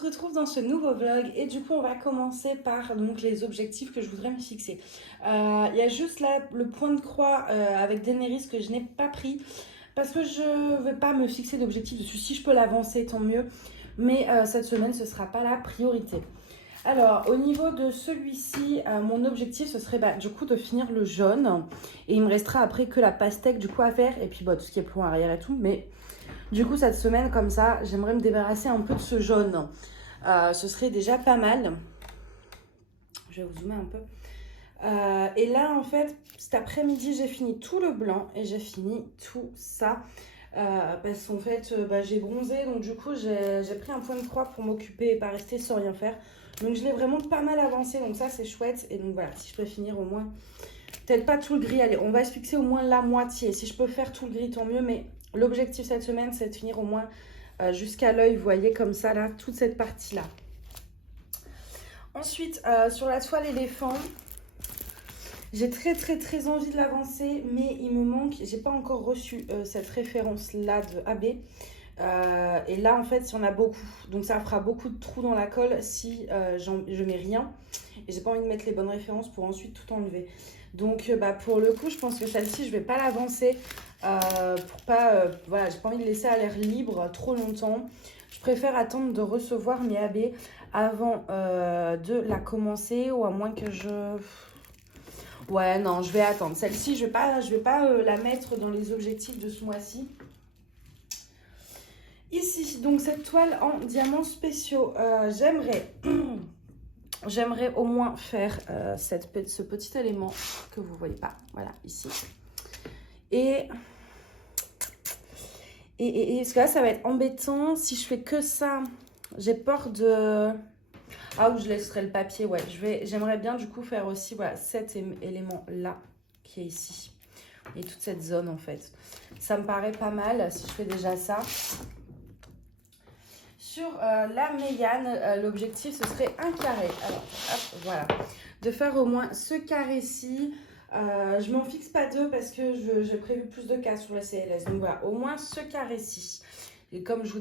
se retrouve dans ce nouveau vlog et du coup on va commencer par donc, les objectifs que je voudrais me fixer. Il y a juste là le point de croix avec Daenerys que je n'ai pas pris parce que je ne vais pas me fixer d'objectif dessus. Si je peux l'avancer tant mieux, mais cette semaine ce ne sera pas la priorité. Alors au niveau de celui-ci, mon objectif ce serait du coup de finir le jaune et il me restera après que la pastèque du coup à faire et puis tout ce qui est plomb arrière et tout, mais du coup, cette semaine, comme ça, j'aimerais me débarrasser un peu de ce jaune. Ce serait déjà pas mal. Je vais vous zoomer un peu. Et là, en fait, cet après-midi, j'ai fini tout le blanc et j'ai fini tout ça. Parce qu'en fait, j'ai bronzé. Donc, du coup, j'ai pris un point de croix pour m'occuper et pas rester sans rien faire. Donc, je l'ai vraiment pas mal avancé. Donc, ça, c'est chouette. Et donc, voilà, si je peux finir au moins... Peut-être pas tout le gris. Allez, on va se fixer au moins la moitié. Si je peux faire tout le gris, tant mieux. Mais... l'objectif cette semaine, c'est de finir au moins jusqu'à l'œil, vous voyez, comme ça, là, toute cette partie-là. Ensuite, sur la toile éléphant, j'ai très envie de l'avancer, mais il me manque, j'ai pas encore reçu cette référence-là de AB. Et là, en fait, il y en a beaucoup. Donc, ça fera beaucoup de trous dans la colle si je mets rien. Et j'ai pas envie de mettre les bonnes références pour ensuite tout enlever. Donc, pour le coup, je pense que celle-ci, je vais pas l'avancer. Pour pas, voilà, j'ai pas envie de laisser à l'air libre trop longtemps. Je préfère attendre de recevoir mes AB avant de la commencer, ou à moins que je... Ouais, non, je vais attendre. Celle-ci, je vais pas la mettre dans les objectifs de ce mois-ci. Ici, donc cette toile en diamants spéciaux, j'aimerais au moins faire ce petit élément que vous voyez pas, voilà, ici. Et parce que là, ça va être embêtant. Si je fais que ça, j'ai peur de... Ah, ou je laisserai le papier, ouais. J'aimerais bien, du coup, faire aussi, voilà, cet élément-là, qui est ici. Et toute cette zone, en fait. Ça me paraît pas mal, si je fais déjà ça. Sur la méliane, l'objectif, ce serait un carré. Alors, hop, voilà. De faire au moins ce carré-ci. Je m'en fixe pas deux parce que j'ai prévu plus de cas sur la CLS. Donc voilà, au moins ce carré-ci. Et comme je vous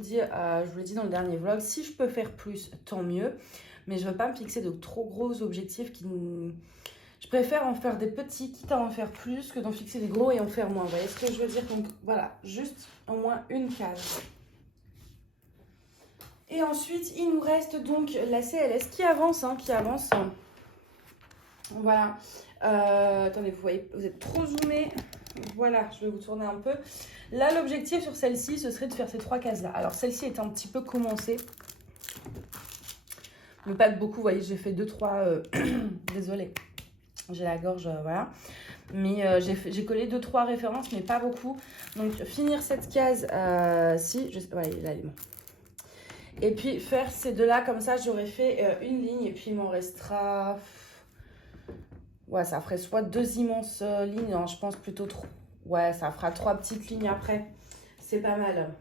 l'ai dit dans le dernier vlog, si je peux faire plus, tant mieux. Mais je ne veux pas me fixer de trop gros objectifs Je préfère en faire des petits, quitte à en faire plus, que d'en fixer des gros et en faire moins. Vous voyez ce que je veux dire? Donc voilà, juste au moins une case. Et ensuite, il nous reste donc la CLS qui avance, qui avance. Voilà. Attendez, vous voyez, vous êtes trop zoomé. Voilà, je vais vous tourner un peu. Là, l'objectif sur celle-ci, ce serait de faire ces 3 cases-là. Alors, celle-ci est un petit peu commencée. Mais pas de beaucoup, vous voyez, j'ai fait 2-3... Désolée, j'ai la gorge, voilà. Mais j'ai collé 2-3 références, mais pas beaucoup. Donc, finir cette case, voilà, là, elle est bon. Et puis, faire ces deux-là, comme ça, j'aurais fait une ligne. Et puis, il m'en restera... Ouais, ça ferait soit 2 immenses lignes, non, je pense plutôt 3. Ouais, ça fera 3 petites lignes après. C'est pas mal.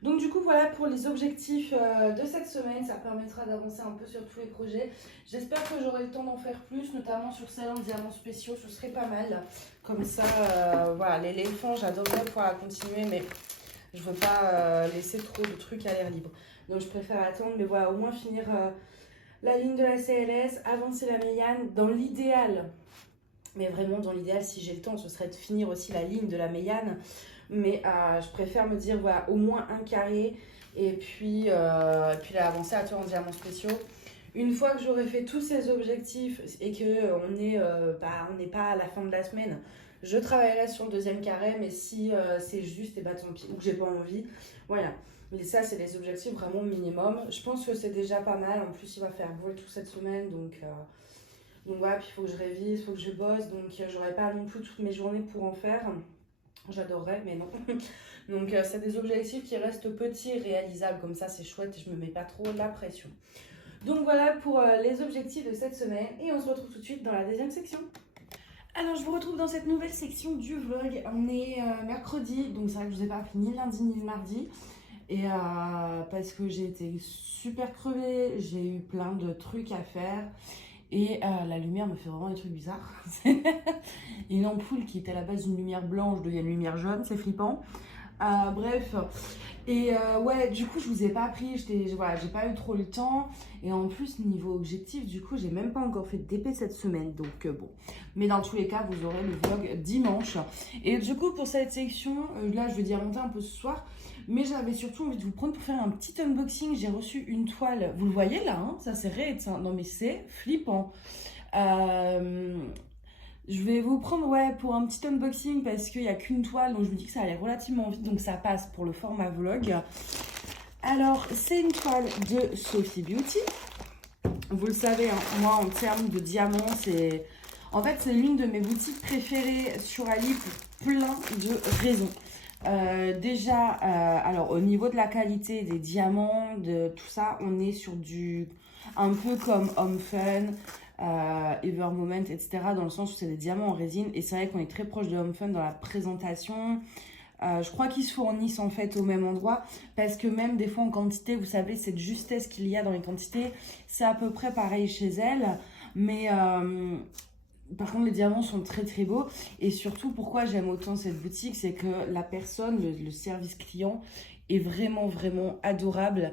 Donc du coup, voilà pour les objectifs de cette semaine. Ça permettra d'avancer un peu sur tous les projets. J'espère que j'aurai le temps d'en faire plus, notamment sur celle en diamants spéciaux. Ce serait pas mal. Comme ça, voilà, l'éléphant, j'adorerais pouvoir continuer, mais je veux pas laisser trop de trucs à l'air libre. Donc je préfère attendre, mais voilà, au moins finir... la ligne de la CLS, avancer la méliane dans l'idéal. Mais vraiment, dans l'idéal, si j'ai le temps, ce serait de finir aussi la ligne de la méliane. Mais je préfère me dire, voilà, au moins un carré. Et puis là, avancer à tour en diamants spéciaux. Une fois que j'aurai fait tous ces objectifs et qu'on n'est pas à la fin de la semaine, je travaillerai sur le 2e carré. Mais si c'est juste, et tant pis, ou que j'ai pas envie, voilà. Mais ça, c'est des objectifs vraiment minimum. Je pense que c'est déjà pas mal. En plus, il va faire beau toute cette semaine. Donc voilà, puis il faut que je révise, il faut que je bosse. Donc, j'aurai pas non plus toutes mes journées pour en faire. J'adorerais, mais non. Donc, c'est des objectifs qui restent petits et réalisables. Comme ça, c'est chouette et je me mets pas trop la pression. Donc, voilà pour les objectifs de cette semaine. Et on se retrouve tout de suite dans la deuxième section. Alors, je vous retrouve dans cette nouvelle section du vlog. On est mercredi, donc c'est vrai que je vous ai pas appelé ni le lundi ni le mardi. Et parce que j'ai été super crevée, j'ai eu plein de trucs à faire. Et la lumière me fait vraiment des trucs bizarres. Une ampoule qui était à la base d'une lumière blanche devient une lumière jaune, c'est flippant. Bref. Et ouais, du coup, je vous ai pas pris, voilà, j'ai pas eu trop le temps. Et en plus, niveau objectif, du coup, j'ai même pas encore fait de DP cette semaine. Donc bon. Mais dans tous les cas, vous aurez le vlog dimanche. Et du coup, pour cette section, là, je vais diamanter un peu ce soir. Mais j'avais surtout envie de vous prendre pour faire un petit unboxing. J'ai reçu une toile, vous le voyez là, hein, ça c'est rééteint. Non mais c'est flippant. Je vais vous prendre pour un petit unboxing parce qu'il n'y a qu'une toile, donc je me dis que ça allait relativement vite, donc ça passe pour le format vlog. Alors, c'est une toile de Sophie Beauty. Vous le savez, hein, moi en termes de diamants, c'est... En fait, c'est l'une de mes boutiques préférées sur Ali pour plein de raisons. Alors au niveau de la qualité des diamants, de tout ça, on est sur du... un peu comme Home Fun, Ever Moment, etc. Dans le sens où c'est des diamants en résine. Et c'est vrai qu'on est très proche de Home Fun dans la présentation. Je crois qu'ils se fournissent en fait au même endroit. Parce que même des fois en quantité, vous savez, cette justesse qu'il y a dans les quantités, c'est à peu près pareil chez elle. Mais par contre, les diamants sont très très beaux. Et surtout, pourquoi j'aime autant cette boutique, c'est que la personne, le service client est vraiment vraiment adorable.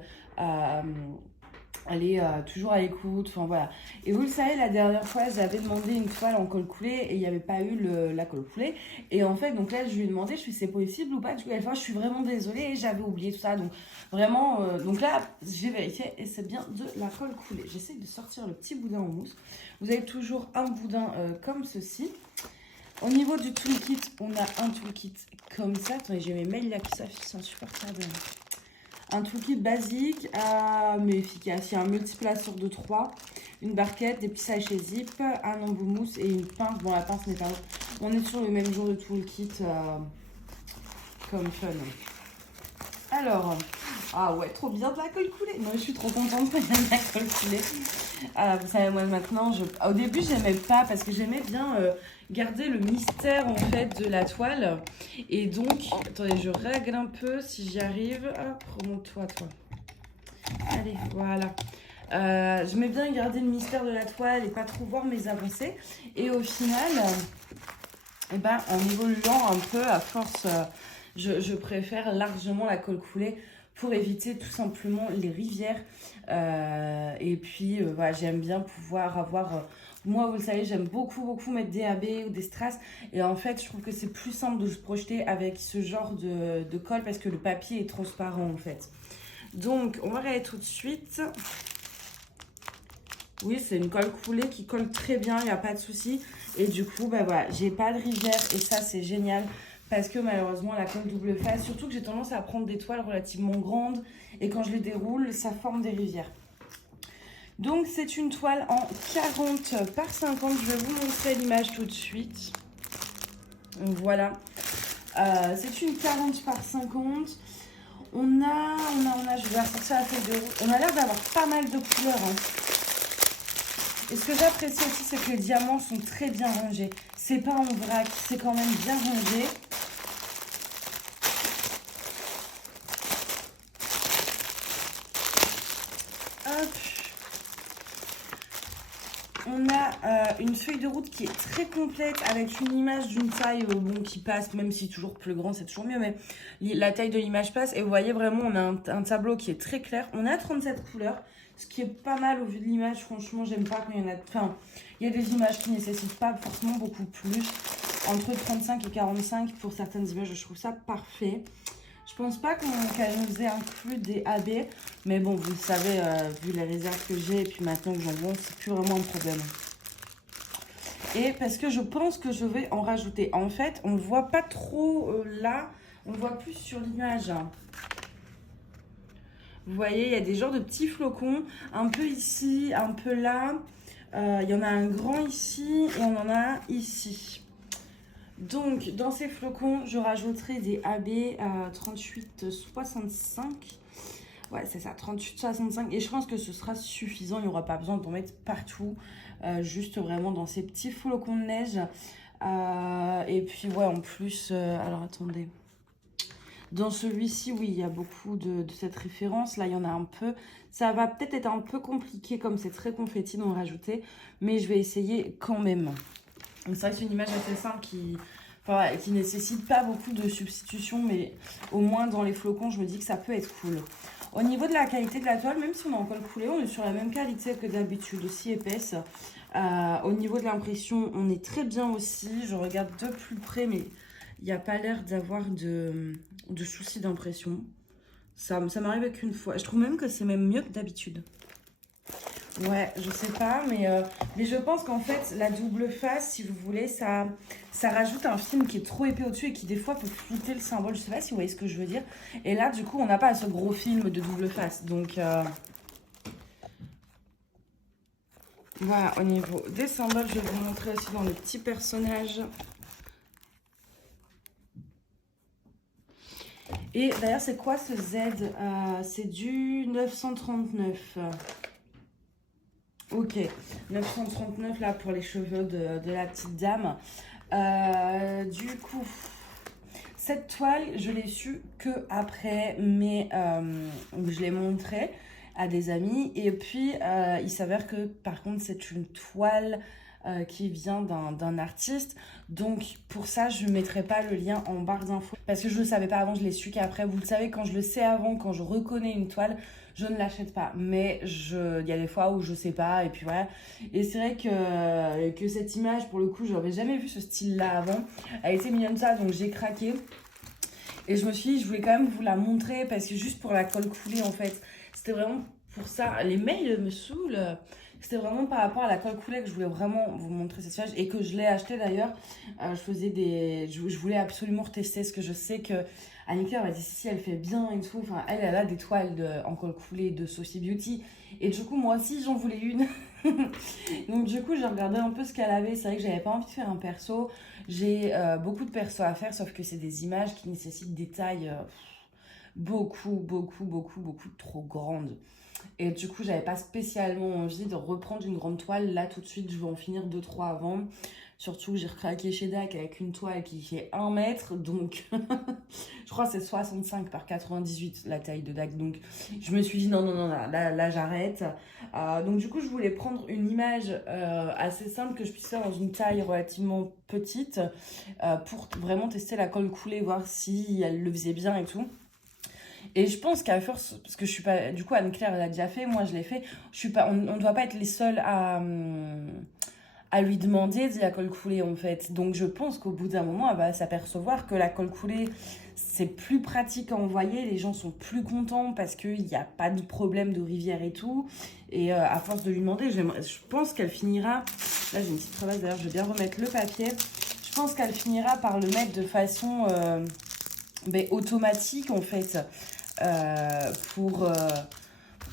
Elle est toujours à l'écoute, enfin voilà. Et vous le savez, la dernière fois, j'avais demandé une toile en col coulé et il n'y avait pas eu la colle coulée. Et en fait, donc là, je lui ai demandé, je suis c'est possible ou pas. Du coup, elle fait, je suis vraiment désolée et j'avais oublié tout ça. Donc vraiment, donc là, j'ai vérifié et c'est bien de la colle coulée. J'essaie de sortir le petit boudin en mousse. Vous avez toujours un boudin comme ceci. Au niveau du toolkit, on a un toolkit comme ça. Attendez, j'ai mes mails là qui s'affichent, c'est insupportable. Un toolkit basique, mais efficace. Il y a un multiplaceur de 3, une barquette, des petits sachets zip, un embout mousse et une pince. Bon, la pince n'est pas... On est sur le même genre de toolkit comme fun. Alors, ah ouais, trop bien de la colle coulée. Moi, je suis trop contente qu'il y ait de la colle coulée. Vous savez, moi, maintenant, au début, j'aimais pas parce que j'aimais bien garder le mystère, en fait, de la toile. Et donc, attendez, je règle un peu si j'y arrive. Hop, remonte-toi, toi. Allez, voilà. J'aimais bien garder le mystère de la toile et pas trop voir mes avancées. Et au final, en évoluant un peu à force... Je préfère largement la colle coulée pour éviter tout simplement les rivières. Et puis, voilà, j'aime bien pouvoir avoir... moi, vous le savez, j'aime beaucoup mettre des AB ou des strass. Et en fait, je trouve que c'est plus simple de se projeter avec ce genre de colle parce que le papier est transparent, en fait. Donc, on va regarder tout de suite. Oui, c'est une colle coulée qui colle très bien, il n'y a pas de souci. Et du coup, voilà, j'ai pas de rivière et ça, c'est génial. Parce que malheureusement, la colle double face, surtout que j'ai tendance à prendre des toiles relativement grandes. Et quand je les déroule, ça forme des rivières. Donc, c'est une toile en 40 par 50. Je vais vous montrer l'image tout de suite. Donc, voilà. C'est une 40 par 50. Je vais ressortir la feuille de route. On a l'air d'avoir pas mal de couleurs. Hein. Et ce que j'apprécie aussi, c'est que les diamants sont très bien rangés. C'est pas en vrac, c'est quand même bien rangé. On a une feuille de route qui est très complète avec une image d'une taille qui passe, même si toujours plus grand, c'est toujours mieux, mais la taille de l'image passe. Et vous voyez vraiment, on a un tableau qui est très clair. On a 37 couleurs, ce qui est pas mal au vu de l'image. Franchement, j'aime pas quand il y en a... Enfin, il y a des images qui nécessitent pas forcément beaucoup plus. Entre 35 et 45 pour certaines images, je trouve ça parfait. Je pense pas qu'elle nous ait inclus des AB, mais bon, vous le savez, vu les réserves que j'ai et puis maintenant que j'en vends, c'est plus vraiment un problème. Et parce que je pense que je vais en rajouter. En fait, on ne voit pas trop là, on voit plus sur l'image. Vous voyez, il y a des genres de petits flocons, un peu ici, un peu là. Il y en a un grand ici et on en a un ici. Donc, dans ces flocons, je rajouterai des AB 38,65. Ouais, c'est ça, 38,65. Et je pense que ce sera suffisant. Il n'y aura pas besoin d'en mettre partout. Juste vraiment dans ces petits flocons de neige. Et puis, ouais, en plus... alors, attendez. Dans celui-ci, oui, il y a beaucoup de cette référence. Là, il y en a un peu. Ça va peut-être être un peu compliqué, comme c'est très confetti d'en rajouter. Mais je vais essayer quand même. Donc c'est vrai que c'est une image assez simple Enfin, ouais, qui nécessite pas beaucoup de substitution, mais au moins dans les flocons, je me dis que ça peut être cool. Au niveau de la qualité de la toile, même si on est en colle coulée, on est sur la même qualité que d'habitude, aussi épaisse. Au niveau de l'impression, on est très bien aussi. Je regarde de plus près, mais il n'y a pas l'air d'avoir de soucis d'impression. Ça m'arrive qu'une fois. Je trouve même que c'est même mieux que d'habitude. Ouais, je sais pas, mais je pense qu'en fait, la double face, si vous voulez, ça rajoute un film qui est trop épais au-dessus et qui, des fois, peut flouter le symbole. Je sais pas si vous voyez ce que je veux dire. Et là, du coup, on n'a pas ce gros film de double face. Donc, voilà, au niveau des symboles, je vais vous montrer aussi dans les petits personnages. Et d'ailleurs, c'est quoi ce Z? C'est du 939. Ok, 939 là pour les cheveux de la petite dame. Du coup, cette toile, je l'ai su que après, mais je l'ai montrée à des amis. Et puis, il s'avère que par contre, c'est une toile qui vient d'un artiste. Donc, pour ça, je ne mettrai pas le lien en barre d'infos. Parce que je ne le savais pas avant, je l'ai su qu'après. Vous le savez, quand je le sais avant, quand je reconnais une toile, je ne l'achète pas. Mais il y a des fois où je ne sais pas. Et puis voilà. Et c'est vrai que cette image, pour le coup, je n'avais jamais vu ce style-là avant. Elle était mignonne ça, donc j'ai craqué. Et je me suis dit, je voulais quand même vous la montrer parce que juste pour la colle coulée, en fait, c'était vraiment pour ça. Les mails me saoulent. C'était vraiment par rapport à la colle coulée que je voulais vraiment vous montrer cette image et que je l'ai acheté d'ailleurs. Je voulais absolument retester ce que je sais que Annika m'a dit si elle fait bien et tout. Enfin, elle a des toiles en colle coulée de Saucy Beauty. Et du coup, moi aussi, j'en voulais une. Donc du coup, j'ai regardé un peu ce qu'elle avait. C'est vrai que j'avais pas envie de faire un perso. J'ai beaucoup de persos à faire, sauf que c'est des images qui nécessitent des tailles beaucoup trop grandes. Et du coup, j'avais pas spécialement envie de reprendre une grande toile. Là, tout de suite, je vais en finir 2-3 avant. Surtout, j'ai recraqué chez DAC avec une toile qui fait 1 mètre. Donc, je crois que c'est 65 par 98 la taille de DAC. Donc, je me suis dit non, là j'arrête. Donc, du coup, je voulais prendre une image assez simple que je puisse faire dans une taille relativement petite pour vraiment tester la colle coulée, voir si elle le faisait bien et tout. Et je pense qu'à force, parce que je suis pas, du coup Anne-Claire elle a déjà fait, moi je l'ai fait, je suis pas, on ne doit pas être les seuls à lui demander de la colle coulée en fait. Donc je pense qu'au bout d'un moment, elle va s'apercevoir que la colle coulée c'est plus pratique à envoyer, les gens sont plus contents parce qu'il n'y a pas de problème de rivière et tout. Et à force de lui demander, je pense qu'elle finira, là j'ai une petite crevasse d'ailleurs, je vais bien remettre le papier, je pense qu'elle finira par le mettre de façon automatique en fait.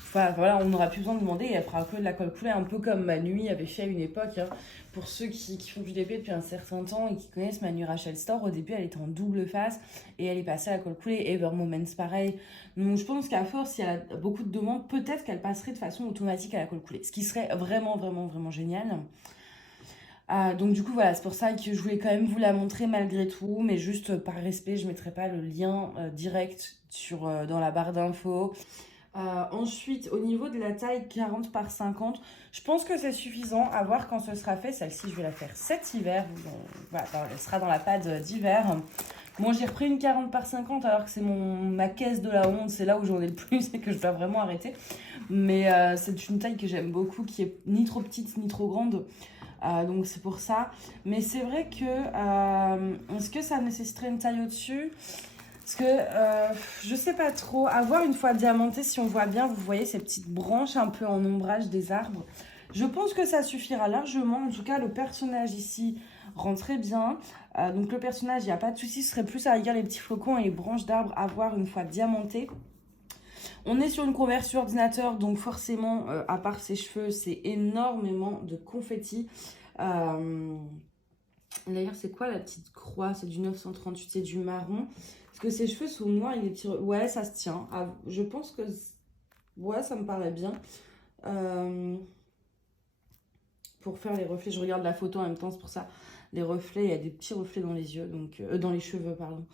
Enfin, voilà, on n'aura plus besoin de demander et elle fera que de la colle coulée, un peu comme Manu avait fait à une époque. Hein. Pour ceux qui font du DP depuis un certain temps et qui connaissent Manu Rachel Store, au début elle était en double face et elle est passée à la colle coulée. Ever Moments pareil. Donc je pense qu'à force, s'il y a beaucoup de demandes, peut-être qu'elle passerait de façon automatique à la colle coulée, ce qui serait vraiment génial. Donc du coup voilà, c'est pour ça que je voulais quand même vous la montrer malgré tout, mais juste par respect je ne mettrai pas le lien direct dans la barre d'infos. Ensuite au niveau de la taille 40 par 50, je pense que c'est suffisant, à voir quand ce sera fait. Celle-ci je vais la faire cet hiver, voilà, elle sera dans la pad d'hiver. Bon, j'ai repris une 40 par 50 alors que c'est ma caisse de la honte, c'est là où j'en ai le plus et que je dois vraiment arrêter. Mais c'est une taille que j'aime beaucoup, qui est ni trop petite ni trop grande. Donc c'est pour ça. Mais c'est vrai que est-ce que ça nécessiterait une taille au-dessus? Parce que je sais pas trop. À voir une fois diamanté, si on voit bien, vous voyez ces petites branches un peu en ombrage des arbres. Je pense que ça suffira largement. En tout cas, le personnage ici rentrait bien. Donc le personnage, il n'y a pas de souci. Ce serait plus à rigueur les petits flocons et les branches d'arbres à voir une fois diamanté. On est sur une conversion ordinateur, donc forcément, à part ses cheveux, c'est énormément de confettis. D'ailleurs, c'est quoi la petite croix? C'est du 938, c'est du marron. Parce que ses cheveux sont noirs, il est petit... Ouais, ça se tient. Je pense que... Ouais, ça me paraît bien. Pour faire les reflets, je regarde la photo en même temps, c'est pour ça. Les reflets, il y a des petits reflets dans les yeux, donc dans les cheveux, pardon.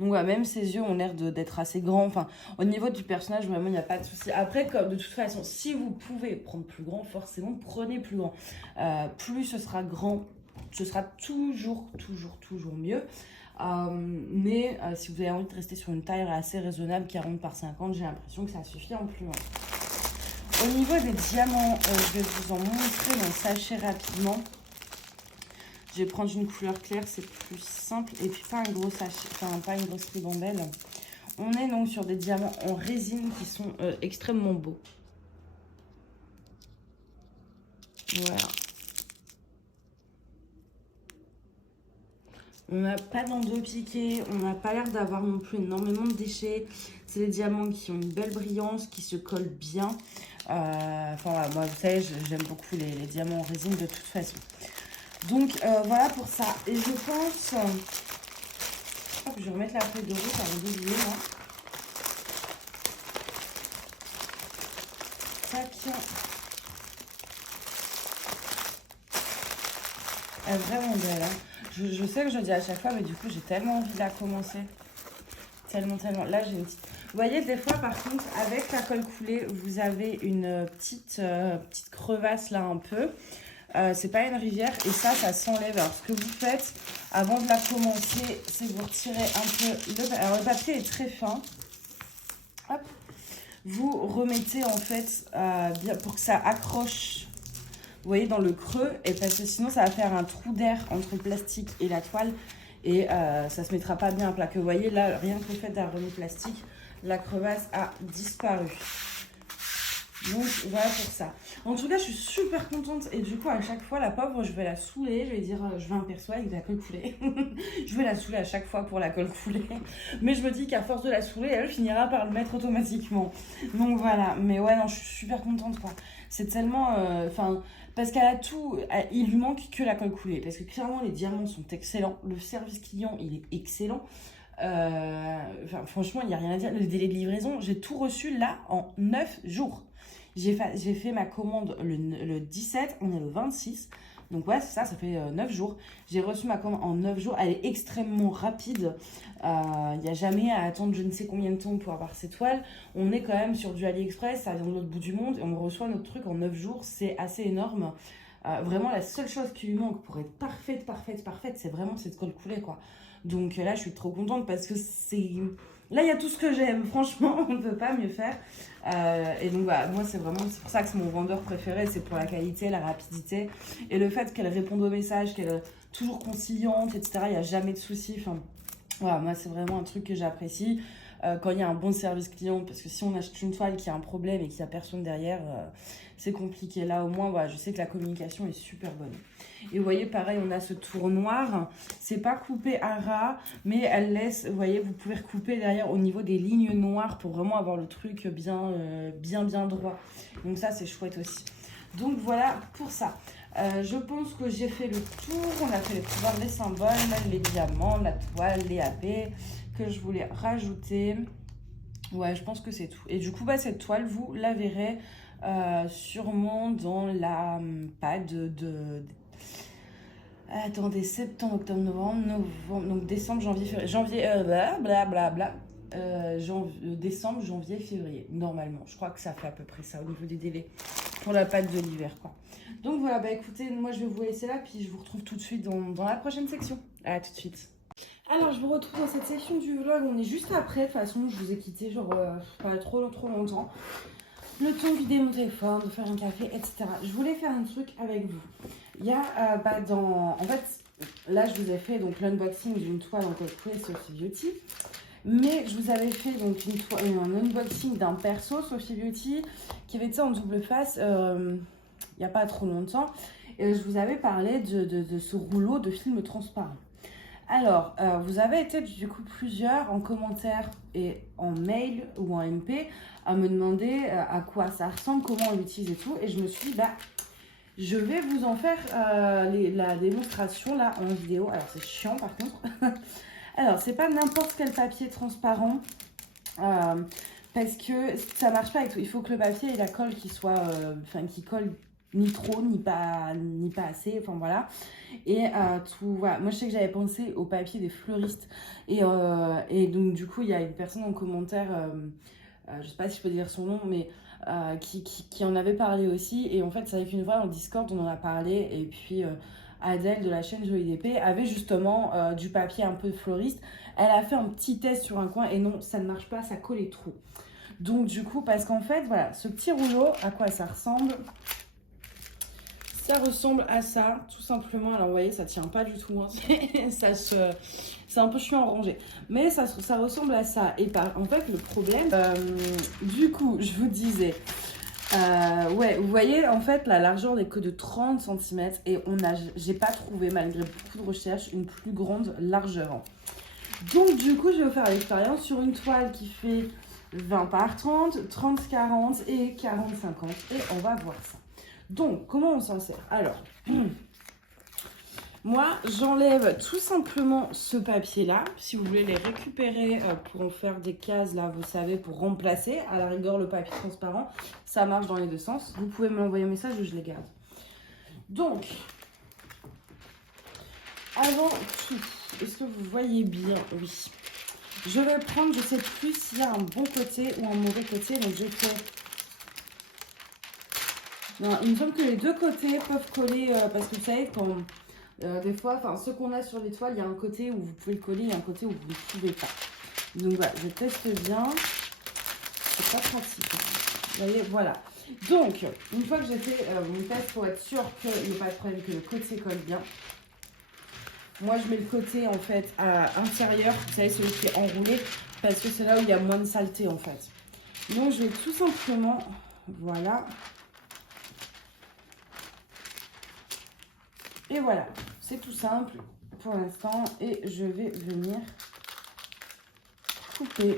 Donc ouais, même ses yeux ont l'air d'être assez grands. Enfin, au niveau du personnage, vraiment, il n'y a pas de souci. Après, comme de toute façon, si vous pouvez prendre plus grand, forcément, prenez plus grand. Plus ce sera grand, ce sera toujours mieux. Mais si vous avez envie de rester sur une taille assez raisonnable, 40 par 50, j'ai l'impression que ça suffit en plus. Au niveau des diamants, je vais vous en montrer dans le sachet rapidement. Je vais prendre une couleur claire, c'est plus simple. Et puis pas un gros sachet, enfin pas une grosse ribambelle. On est donc sur des diamants en résine qui sont extrêmement beaux. Voilà. On n'a pas d'endos piqués, on n'a pas l'air d'avoir non plus énormément de déchets. C'est des diamants qui ont une belle brillance, qui se collent bien. Enfin voilà, moi vous savez, j'aime beaucoup les diamants en résine de toute façon. Donc voilà pour ça. Et je pense... Hop, je vais remettre la feuille de route avant d'oublier là. Tac. Elle est vraiment belle. Hein. Je sais que je le dis à chaque fois, mais du coup, j'ai tellement envie de la commencer. Tellement. Là, j'ai une petite... Vous voyez, des fois, par contre, avec la colle coulée, vous avez une petite crevasse là un peu. C'est pas une rivière et ça s'enlève. Alors, ce que vous faites avant de la commencer, c'est que vous retirez un peu... Alors, le papier est très fin. Hop. Vous remettez, en fait, bien pour que ça accroche... Vous voyez, dans le creux, et parce que sinon, ça va faire un trou d'air entre le plastique et la toile. Et ça se mettra pas bien à plat. Que vous voyez, là, rien que le fait d'avoir remis plastique, la crevasse a disparu. Donc, voilà pour ça. En tout cas, je suis super contente. Et du coup, à chaque fois, la pauvre, je vais la saouler. Je vais dire, je veux un perso avec de la colle coulée. Je vais la saouler à chaque fois pour la colle coulée. Mais je me dis qu'à force de la saouler, elle finira par le mettre automatiquement. Donc, voilà. Mais ouais, non, je suis super contente, quoi. C'est tellement... parce qu'elle a tout... Il lui manque que la colle coulée. Parce que clairement, les diamants sont excellents. Le service client, il est excellent. Franchement, il n'y a rien à dire. Le délai de livraison, j'ai tout reçu là en 9 jours. J'ai fait ma commande le 17, on est le 26. Donc ouais, c'est ça, ça fait 9 jours. J'ai reçu ma commande en 9 jours. Elle est extrêmement rapide. Il n'y a jamais à attendre je ne sais combien de temps pour avoir ces toiles. On est quand même sur du AliExpress, ça vient de l'autre bout du monde. Et on reçoit notre truc en 9 jours. C'est assez énorme. Vraiment, la seule chose qui lui manque pour être parfaite, c'est vraiment cette colle coulée, quoi. Donc là, je suis trop contente parce que c'est... Là, il y a tout ce que j'aime. Franchement, on ne peut pas mieux faire. Et donc, voilà, moi, c'est pour ça que c'est mon vendeur préféré. C'est pour la qualité, la rapidité. Et le fait qu'elle réponde aux messages, qu'elle est toujours conciliante, etc. Il n'y a jamais de soucis. Enfin, voilà, moi, c'est vraiment un truc que j'apprécie. Quand il y a un bon service client, parce que si on achète une toile qui a un problème et qu'il n'y a personne derrière, c'est compliqué. Là, au moins, voilà, je sais que la communication est super bonne. Et vous voyez, pareil, on a ce tour noir. C'est pas coupé à ras, mais elle laisse, vous voyez, vous pouvez recouper derrière au niveau des lignes noires pour vraiment avoir le truc bien droit. Donc ça, c'est chouette aussi. Donc voilà pour ça. Je pense que j'ai fait le tour. On a fait les couleurs, les symboles, les diamants, la toile, les AP que je voulais rajouter. Ouais, je pense que c'est tout. Et du coup, cette toile, vous la verrez sûrement dans la pad de... Attendez, septembre, octobre, novembre, donc décembre, janvier, février, décembre, janvier, février, normalement. Je crois que ça fait à peu près ça au niveau des délais pour la pâte de l'hiver, quoi. Donc voilà, écoutez, moi je vais vous laisser là, puis je vous retrouve tout de suite dans la prochaine section. À tout de suite. Alors, je vous retrouve dans cette section du vlog, on est juste après, de toute façon, je vous ai quitté, genre, pas trop longtemps. Le temps de vider mon téléphone, de faire un café, etc. Je voulais faire un truc avec vous. Il y a, en fait, là, je vous ai fait donc l'unboxing d'une toile en colle coulée Sophie Beauty. Mais je vous avais fait donc un unboxing d'un perso Sophie Beauty qui avait été en double face il n'y a pas trop longtemps. Et je vous avais parlé de ce rouleau de film transparent. Alors, vous avez été du coup plusieurs en commentaire et en mail ou en MP à me demander à quoi ça ressemble, comment on l'utilise et tout. Et je me suis dit, je vais vous en faire la démonstration là en vidéo. Alors, c'est chiant par contre. Alors, c'est pas n'importe quel papier transparent parce que ça marche pas avec tout. Il faut que le papier ait la colle qui soit, qui colle ni trop, ni pas assez, enfin voilà. Et tout, voilà. Moi je sais que j'avais pensé au papier des fleuristes. Et donc du coup, il y a une personne en commentaire, je sais pas si je peux dire son nom, mais qui en avait parlé aussi. Et en fait, c'est vrai qu'une fois en Discord, on en a parlé. Et puis Adèle de la chaîne Jolie d'Épée, avait justement du papier un peu fleuriste. Elle a fait un petit test sur un coin et non, ça ne marche pas, ça collait trop. Donc du coup, parce qu'en fait, voilà, ce petit rouleau, à quoi ça ressemble? Ça ressemble à ça, tout simplement. Alors, vous voyez, ça tient pas du tout. Hein. C'est un peu chiant à ranger. Mais ça ressemble à ça. Et en fait, le problème, du coup, je vous disais, ouais, vous voyez, en fait, la largeur n'est que de 30 cm. Et j'ai pas trouvé, malgré beaucoup de recherches, une plus grande largeur. Donc, du coup, je vais vous faire l'expérience sur une toile qui fait 20 par 30, 30-40 et 40-50. Et on va voir ça. Donc, comment on s'en sert? Alors, moi, j'enlève tout simplement ce papier-là. Si vous voulez les récupérer pour en faire des cases, là, vous savez, pour remplacer, à la rigueur, le papier transparent, ça marche dans les deux sens. Vous pouvez me l'envoyer un message ou je les garde. Donc, avant tout, est-ce que vous voyez bien? Oui. Je vais prendre, je ne sais plus s'il y a un bon côté ou un mauvais côté, donc je fais... Non, il me semble que les deux côtés peuvent coller, parce que vous savez, quand des fois, enfin, ce qu'on a sur les toiles, il y a un côté où vous pouvez le coller et un côté où vous ne le pouvez pas. Donc voilà, je teste bien. C'est pas pratique. Vous voyez, voilà. Donc, une fois que j'ai fait mon test pour être sûr qu'il n'y ait pas de problème, que le côté colle bien, moi je mets le côté en fait à inférieur, vous savez, celui qui est enroulé, parce que c'est là où il y a moins de saleté en fait. Donc je vais tout simplement, voilà. Et voilà, c'est tout simple pour l'instant. Et je vais venir couper.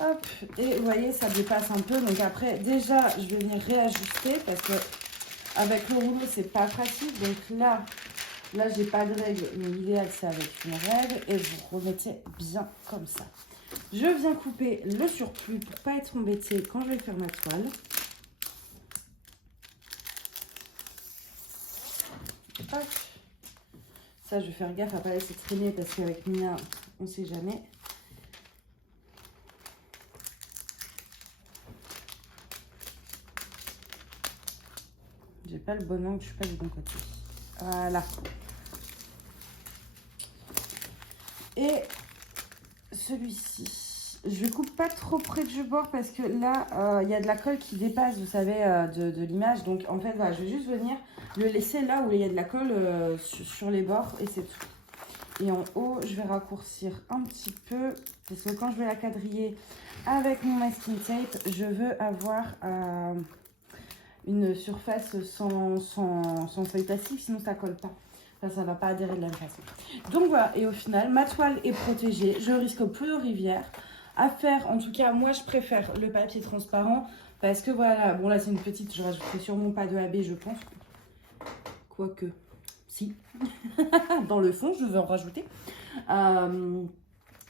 Hop, et vous voyez, ça dépasse un peu. Donc après, déjà, je vais venir réajuster parce que avec le rouleau, c'est pas pratique. Donc là, j'ai pas de règle, mais l'idéal, c'est avec une règle. Et vous remettez bien comme ça. Je viens couper le surplus pour pas être embêtée quand je vais faire ma toile. Hop. Ça, je vais faire gaffe à ne pas laisser traîner parce qu'avec Mia, on ne sait jamais. J'ai pas le bon angle, je suis pas du bon côté. Voilà. Et celui-ci, je coupe pas trop près du bord parce que là, il y a de la colle qui dépasse, vous savez, de l'image. Donc, en fait, voilà, je vais juste venir le laisser là où il y a de la colle sur les bords et c'est tout. Et en haut, je vais raccourcir un petit peu parce que quand je vais la quadriller avec mon masking tape, je veux avoir une surface sans feuille plastique, sinon ça colle pas. Ça ne va pas adhérer de la même façon. Donc voilà, et au final, ma toile est protégée. Je risque plus de rivière. À faire, en tout cas, moi je préfère le papier transparent parce que voilà, bon là c'est une petite, je rajouterai sûrement pas de AB, je pense. Quoique, si, dans le fond, je veux en rajouter.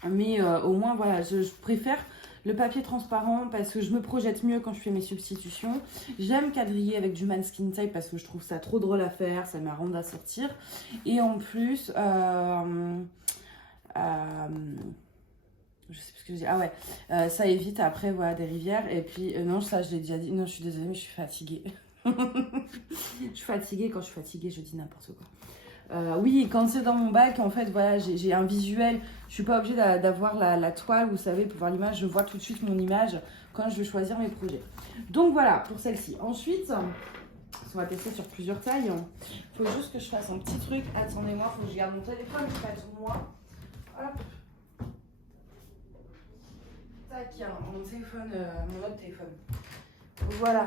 Mais au moins, voilà, je préfère le papier transparent parce que je me projette mieux quand je fais mes substitutions. J'aime quadriller avec du masking tape parce que je trouve ça trop drôle à faire, ça m'arrange à sortir. Et en plus, je sais plus ce que je dis. Ah ouais, ça évite après voilà, des rivières. Et puis, non, ça je l'ai déjà dit. Non, je suis désolée, mais je suis fatiguée. Je suis fatiguée, quand je suis fatiguée, je dis n'importe quoi. Oui, quand c'est dans mon bac, en fait, voilà, j'ai un visuel. Je suis pas obligée d'avoir la toile, vous savez, pour voir l'image. Je vois tout de suite mon image quand je vais choisir mes projets. Donc voilà, pour celle-ci. Ensuite, on va tester sur plusieurs tailles. Il faut juste que je fasse un petit truc. Attendez-moi, il faut que je garde mon téléphone, je pas tout moi. Hop. Tac, mon téléphone, mon autre téléphone. Voilà.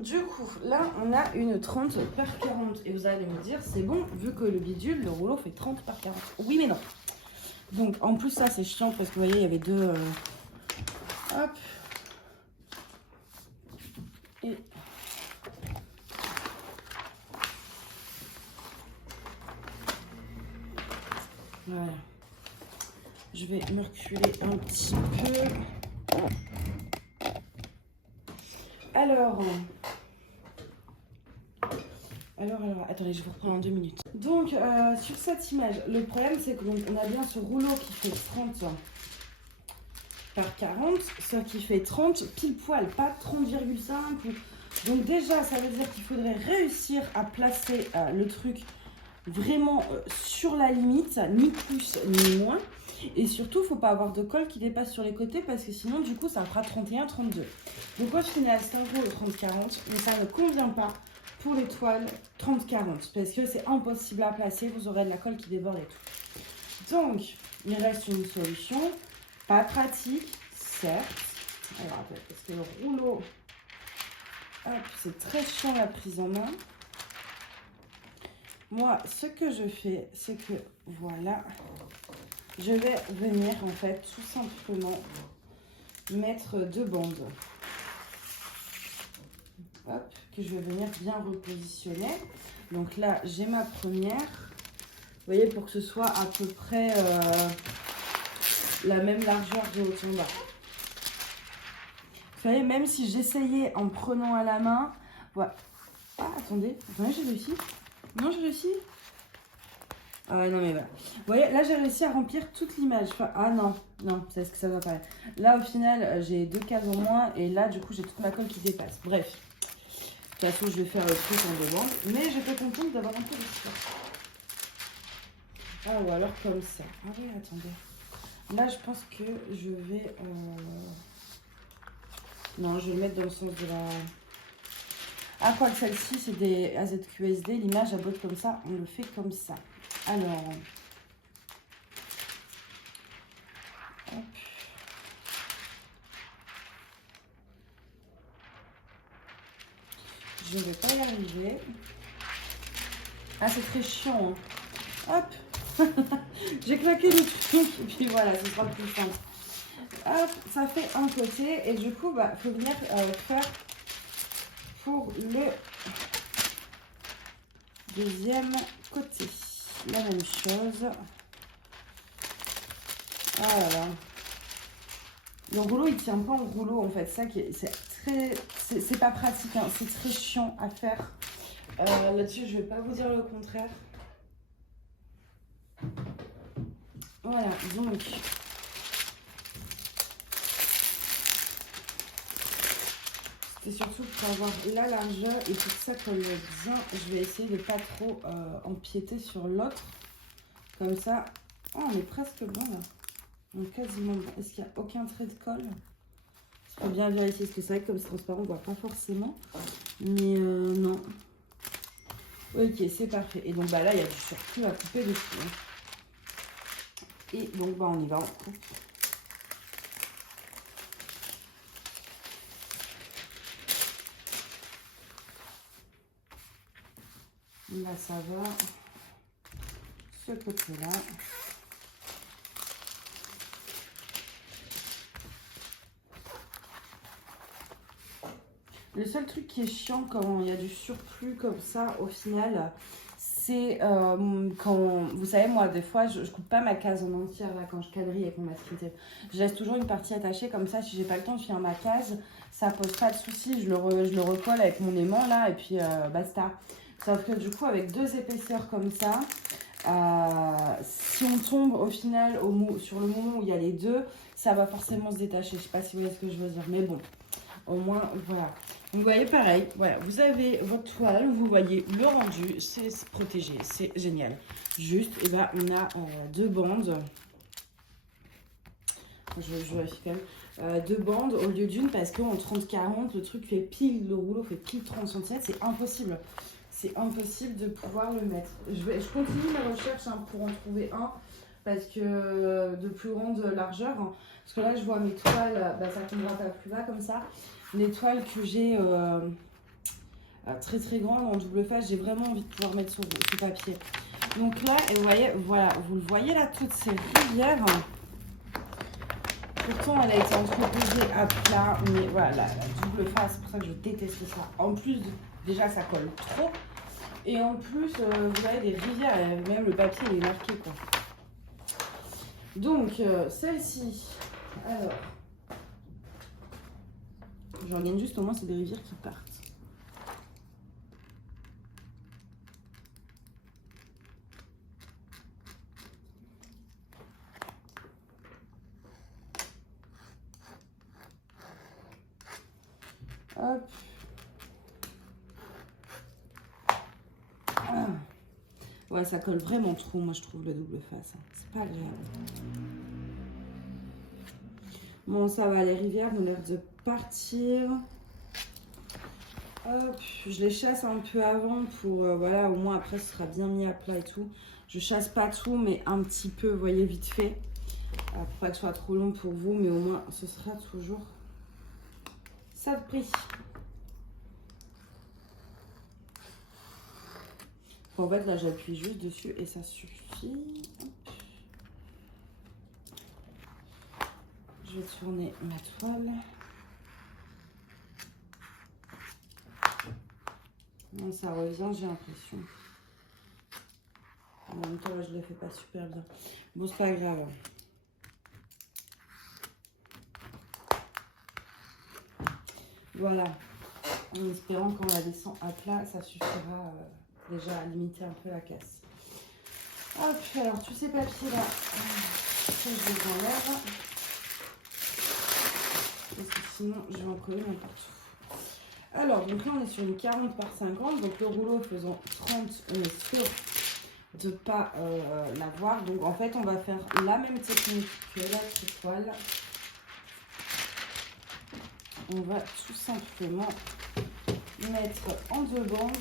Du coup, là, on a une 30 par 40. Et vous allez me dire, c'est bon, vu que le bidule, le rouleau fait 30 par 40. Oui, mais non. Donc, en plus, ça, c'est chiant parce que vous voyez, il y avait deux... Hop. Et... Voilà. Je vais me reculer un petit peu. Alors, attendez, je vous reprends en 2 minutes. Donc, sur cette image, le problème, c'est qu'on a bien ce rouleau qui fait 30 par 40, ce qui fait 30 pile poil, pas 30,5 ou Donc déjà, ça veut dire qu'il faudrait réussir à placer le truc vraiment sur la limite, ni plus ni moins. Et surtout, il ne faut pas avoir de colle qui dépasse sur les côtés parce que sinon, du coup, ça fera 31-32. Donc au final, c'est un gros 30-40, mais ça ne convient pas pour les toiles 30-40 parce que c'est impossible à placer, vous aurez de la colle qui déborde et tout. Donc, il reste une solution, pas pratique, certes. Alors, attends, parce que le rouleau, c'est très chiant la prise en main. Moi, ce que je fais, c'est que, voilà, je vais venir, en fait, tout simplement mettre 2 bandes. Hop, que je vais venir bien repositionner. Donc là, j'ai ma première. Vous voyez, pour que ce soit à peu près la même largeur de haut en bas. Vous voyez, même si j'essayais en prenant à la main, voilà. Ah, attendez, j'ai réussi. Non, j'ai réussi. Ah non, mais voilà. Vous voyez, là, j'ai réussi à remplir toute l'image. Enfin, ah non, c'est ce que ça doit faire. Là, au final, j'ai 2 cases en moins. Et là, du coup, j'ai toute ma colle qui dépasse. Bref. De toute façon, je vais faire le truc en 2 bandes. Mais je peux contente d'avoir un peu de space. Ah, ou alors comme ça. Ah oui, attendez. Là, je pense que je vais... Non, je vais le mettre dans le sens de la... Ah, quoi que celle-ci, c'est des AZQSD. L'image, elle botte comme ça. On le fait comme ça. Alors... Hop. Je ne vais pas y arriver. Ah, c'est très chiant. Hein. Hop. J'ai claqué le truc. Et puis voilà, ce sera plus simple. Hop, ça fait un côté. Et du coup, bah, faut venir faire pour le deuxième côté. La même chose. Ah là là. Le rouleau, il tient pas en rouleau en fait. Ça qui est, c'est pas pratique. Hein. C'est très chiant à faire. Là-dessus, je vais pas vous dire le contraire. Voilà, donc. C'est surtout pour avoir la largeur et pour ça colle bien. Je vais essayer de pas trop empiéter sur l'autre. Comme ça. Oh, on est presque bon là. Donc quasiment bon. Est-ce qu'il n'y a aucun trait de colle? Il faut bien vérifier parce que c'est vrai que comme c'est transparent, on ne voit pas forcément. Mais non. Ok, c'est parfait. Et donc bah là, il y a du surplus à couper dessus. Hein. Et donc bah on y va, on coupe. Là, ça va. Ce côté-là. Le seul truc qui est chiant quand il y a du surplus comme ça, au final, c'est quand... Vous savez, moi, des fois, je coupe pas ma case en entière, là, quand je quadrille avec mon masking tape. Je laisse toujours une partie attachée, comme ça, si j'ai pas le temps de finir ma case, ça pose pas de soucis. Je le recolle avec mon aimant, là, et puis basta. Sauf que du coup, avec 2 épaisseurs comme ça, si on tombe au final sur le moment où il y a les 2, ça va forcément se détacher. Je sais pas si vous voyez ce que je veux dire, mais bon, au moins, voilà. Donc, vous voyez, pareil, voilà, vous avez votre toile, vous voyez le rendu, c'est protégé, c'est génial. Juste, et ben, on a 2 bandes. Je vérifie quand même. 2 bandes au lieu d'une parce qu'en 30-40, le truc fait pile, le rouleau fait pile 30 cm, c'est impossible. C'est impossible de pouvoir le mettre. Je continue ma recherche hein, pour en trouver un parce que de plus grande largeur. Hein, parce que là, je vois mes toiles, bah, ça tombera pas plus bas comme ça. Les toiles que j'ai très très grandes en double face, j'ai vraiment envie de pouvoir mettre sur papier. Donc là, et vous voyez, voilà, vous le voyez là, toutes ces rivières. Pourtant, elle a été entreposée à plat, mais voilà, la double face, c'est pour ça que je déteste ça. En plus, déjà, ça colle trop. Et en plus, vous avez des rivières, même le papier, il est marqué, quoi. Donc, celle-ci, alors, j'en gagne juste au moins, c'est des rivières qui partent. Hop. Ah. Ouais, ça colle vraiment trop, moi je trouve, le double face. Hein. C'est pas agréable. Bon, ça va, les rivières ont l'air de partir. Hop, je les chasse un peu avant pour, voilà, au moins après ce sera bien mis à plat et tout. Je chasse pas tout, mais un petit peu, vous voyez, vite fait. Pour pas que ce soit trop long pour vous, mais au moins ce sera toujours ça de prix. En fait, là, j'appuie juste dessus et ça suffit. Hop. Je vais tourner ma toile. Non, ça revient, j'ai l'impression. En même temps, là, je ne le fais pas super bien. Bon, c'est pas grave. Voilà. En espérant qu'on la descend à plat, ça suffira déjà à limiter un peu la casse. Hop, alors tous ces papiers là, je les enlève. Parce que sinon, je vais en coller n'importe où. Alors, donc là, on est sur une 40 par 50. Donc le rouleau faisant 30, on est sûr de ne pas l'avoir. Donc en fait, on va faire la même technique que la toile. On va tout simplement mettre en deux bandes.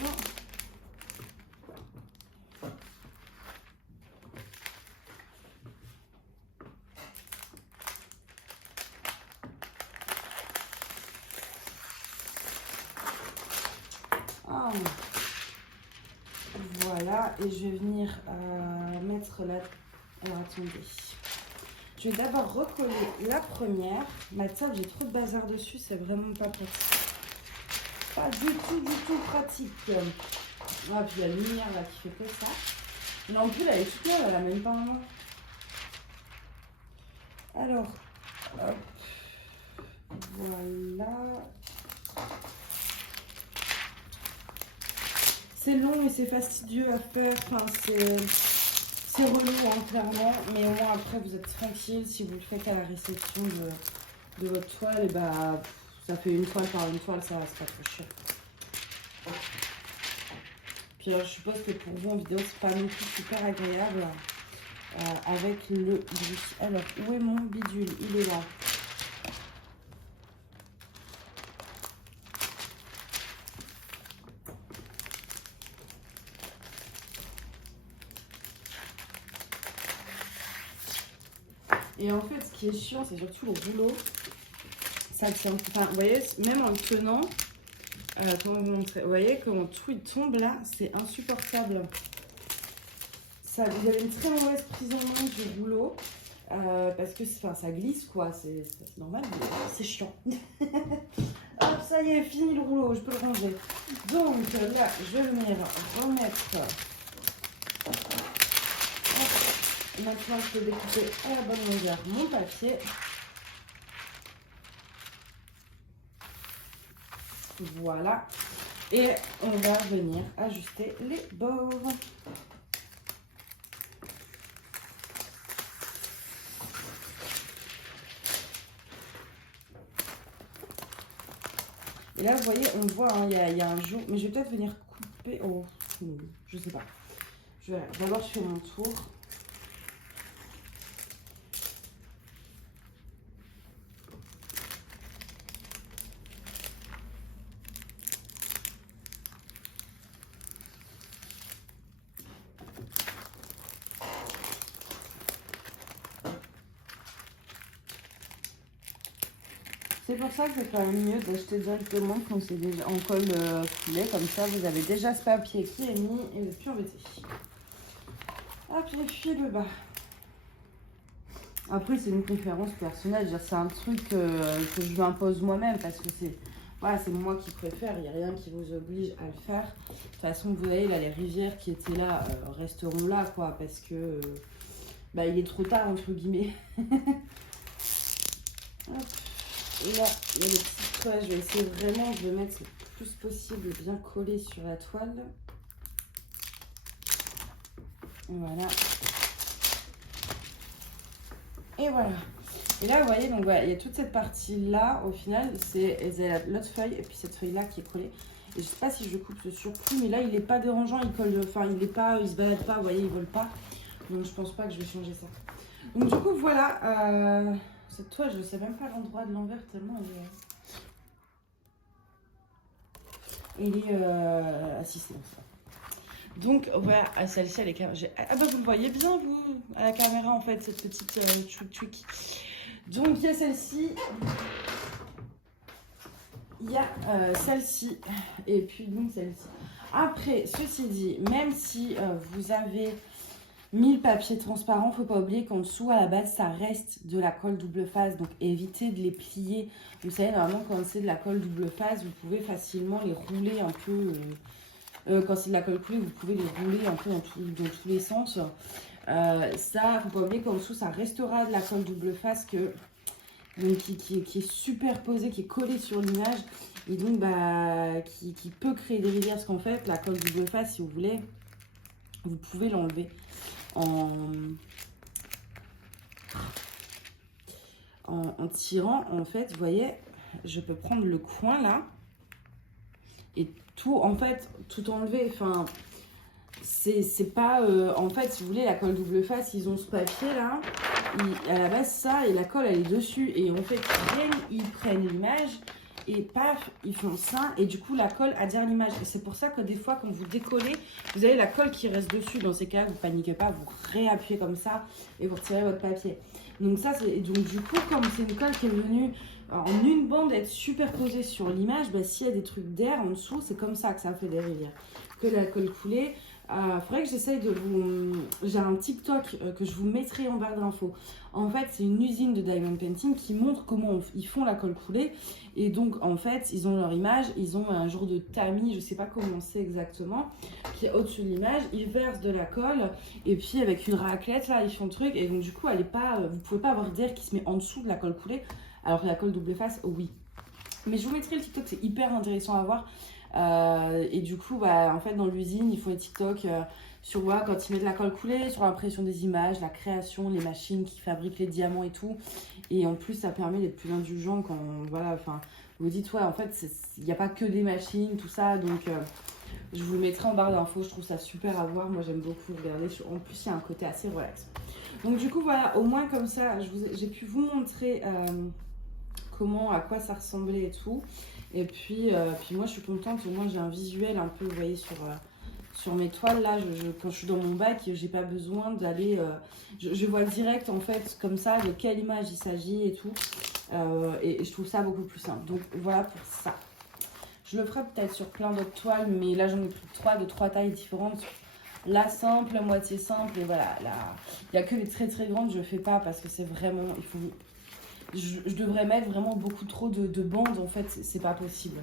Ah, voilà, et je vais venir mettre la... Alors attendez. Je vais d'abord recoller la première. Ma table, j'ai trop de bazar dessus, c'est vraiment pas pratique. Pas du tout pratique. Ah, puis la lumière là qui fait que ça. L'ampoule, elle est toute neuve, elle a même pas un an. Alors, hop. Voilà. C'est long et c'est fastidieux à faire. Enfin, c'est relou, hein, clairement. Mais au moins, après, vous êtes tranquille. Si vous le faites à la réception de votre toile, et bah, ça fait une toile par une toile, ça reste pas trop cher. Puis alors, je suppose que pour vous en vidéo, c'est pas non plus super agréable avec le bruit. Alors, où est mon bidule? Il est là. Et en fait, ce qui est chiant, c'est surtout le rouleau. Ça tient. Enfin, vous voyez, même en le tenant, comment vous montrer? Vous voyez, quand tout il tombe là, c'est insupportable. Ça, vous avez une très mauvaise prise en main du rouleau. Parce que ça glisse, quoi. C'est normal, mais c'est chiant. Hop, ça y est, fini le rouleau, je peux le ranger. Donc là, je vais venir remettre. Maintenant, je peux découper à la bonne longueur mon papier. Voilà. Et on va venir ajuster les bords. Et là, vous voyez, on voit, hein, il y a un jour. Mais je vais peut-être venir couper. Oh, je sais pas. D'abord, je fais mon tour. C'est pour ça que c'est quand même mieux d'acheter directement quand c'est déjà en colle coulée. Comme ça, vous avez déjà ce papier qui est mis et vous n'êtes plus embêté. Hop, j'ai fait le bas. Après, c'est une préférence personnelle. C'est un truc que je m'impose moi-même parce que c'est voilà, c'est moi qui préfère. Il n'y a rien qui vous oblige à le faire. De toute façon, vous voyez, là, les rivières qui étaient là resteront là, quoi, parce que bah, il est trop tard, entre guillemets. Hop. Et là, il y a les petites toiles. Je vais essayer vraiment de le mettre le plus possible bien collé sur la toile. Voilà. Et voilà. Et là, vous voyez, donc voilà, il y a toute cette partie-là, au final, c'est l'autre feuille et puis cette feuille-là qui est collée. Et je sais pas si je coupe ce surplus, mais là, il est pas dérangeant. Il colle, enfin, il se balade pas, vous voyez, il vole pas. Donc, je pense pas que je vais changer ça. Donc, du coup, voilà. Cette toile, je sais même pas l'endroit de l'envers tellement elle est assistée. Donc, voilà, celle-ci, elle est... Ah bah, vous le voyez bien, vous, à la caméra, en fait, cette petite truc. Donc, il y a celle-ci. Il y a celle-ci. Et puis, donc, celle-ci. Après, ceci dit, même si vous avez mis le papier transparent, faut pas oublier qu'en dessous, à la base, ça reste de la colle double face. Donc, évitez de les plier. Vous savez, normalement, quand c'est de la colle double face, vous pouvez facilement les rouler un peu... quand c'est de la colle coulée, vous pouvez les rouler un peu dans tous les sens. Ça, faut pas oublier qu'en dessous, ça restera de la colle double face donc, qui est superposée, qui est collée sur l'image. Et donc, bah, qui peut créer des rivières. Parce qu'en fait, la colle double face, si vous voulez, vous pouvez l'enlever en tirant. En fait, vous voyez, je peux prendre le coin là et tout, en fait, tout enlever. Enfin, c'est pas... en fait, si vous voulez, la colle double face, ils ont ce papier là. À la base, ça, et la colle, elle est dessus. Et en fait, ils prennent l'image et paf, ils font ça. Et du coup, la colle adhère l'image. Et c'est pour ça que des fois, quand vous décollez, vous avez la colle qui reste dessus. Dans ces cas, vous paniquez pas, vous réappuyez comme ça et vous retirez votre papier. Donc ça, c'est... Donc du coup, comme c'est une colle qui est venue en une bande être superposée sur l'image, bah, s'il y a des trucs d'air en dessous, c'est comme ça que ça fait des rivières. Que la colle coulée... faudrait que j'essaye de vous... J'ai un TikTok que je vous mettrai en barre d'infos. En fait, c'est une usine de diamond painting qui montre comment ils font la colle coulée. Et donc, en fait, ils ont leur image. Ils ont un genre de tamis, je sais pas comment c'est exactement, qui est au-dessus de l'image. Ils versent de la colle. Et puis, avec une raclette, là, ils font le truc. Et donc, du coup, elle est pas... vous pouvez pas avoir d'air qui se met en dessous de la colle coulée. Alors que la colle double face, oui. Mais je vous mettrai le TikTok, c'est hyper intéressant à voir. Et du coup, bah, en fait, dans l'usine, ils font des TikTok sur quand ils mettent la colle coulée, sur l'impression des images, la création, les machines qui fabriquent les diamants et tout. Et en plus, ça permet d'être plus indulgent quand, voilà, enfin, vous dites, ouais, en fait, il n'y a pas que des machines, tout ça. Donc, je vous le mettrai en barre d'infos. Je trouve ça super à voir. Moi, j'aime beaucoup regarder. En plus, il y a un côté assez relax. Donc, du coup, voilà, au moins comme ça, j'ai pu vous montrer à quoi ça ressemblait et tout. Et puis moi, je suis contente. Au moins, j'ai un visuel un peu, vous voyez, sur mes toiles. Là, quand je suis dans mon bac, j'ai pas besoin d'aller... je vois direct, en fait, comme ça, de quelle image il s'agit et tout. Et je trouve ça beaucoup plus simple. Donc, voilà pour ça. Je le ferai peut-être sur plein d'autres toiles, mais là, j'en ai pris 3 de 3 tailles différentes. La simple, la moitié simple, et voilà. Il n'y a que les très très grandes, je ne fais pas parce que c'est vraiment... Je devrais mettre vraiment beaucoup trop de bandes, en fait, c'est pas possible.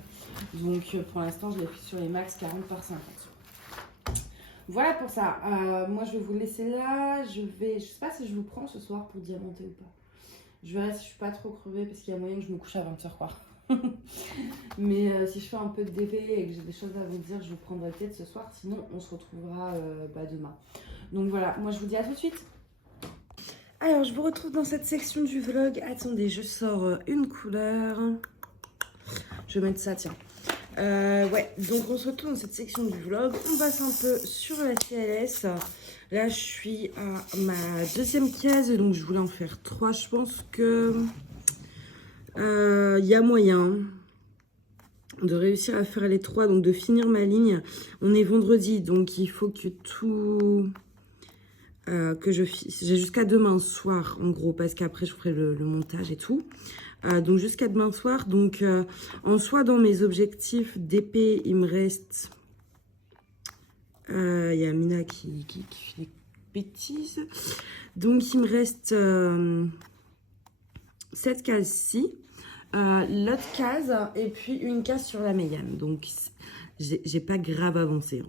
Donc, pour l'instant, je l'ai pris sur les max 40 par 50. Voilà pour ça. Moi, je vais vous laisser là. Je sais pas si je vous prends ce soir pour diamanter ou pas. Je verrai si je suis pas trop crevée parce qu'il y a moyen que je me couche à 20h, quoi. Mais si je fais un peu de DP et que j'ai des choses à vous dire, je vous prendrai peut-être ce soir. Sinon, on se retrouvera demain. Donc voilà, moi, je vous dis à tout de suite. Alors, je vous retrouve dans cette section du vlog. Attendez, je sors une couleur. Je vais mettre ça, tiens. Ouais, donc on se retrouve dans cette section du vlog. On passe un peu sur la CLS. Là, je suis à ma deuxième case, donc je voulais en faire 3. Je pense que y a moyen de réussir à faire les 3, donc de finir ma ligne. On est vendredi, donc il faut que tout... j'ai jusqu'à demain soir en gros, parce qu'après je ferai le montage et tout. Donc jusqu'à demain soir. Donc en soi, dans mes objectifs d'épée, il me reste... Il y a Mina qui fait des bêtises. Donc il me reste cette case-ci, l'autre case et puis une case sur la Mégane. Donc j'ai pas grave avancé.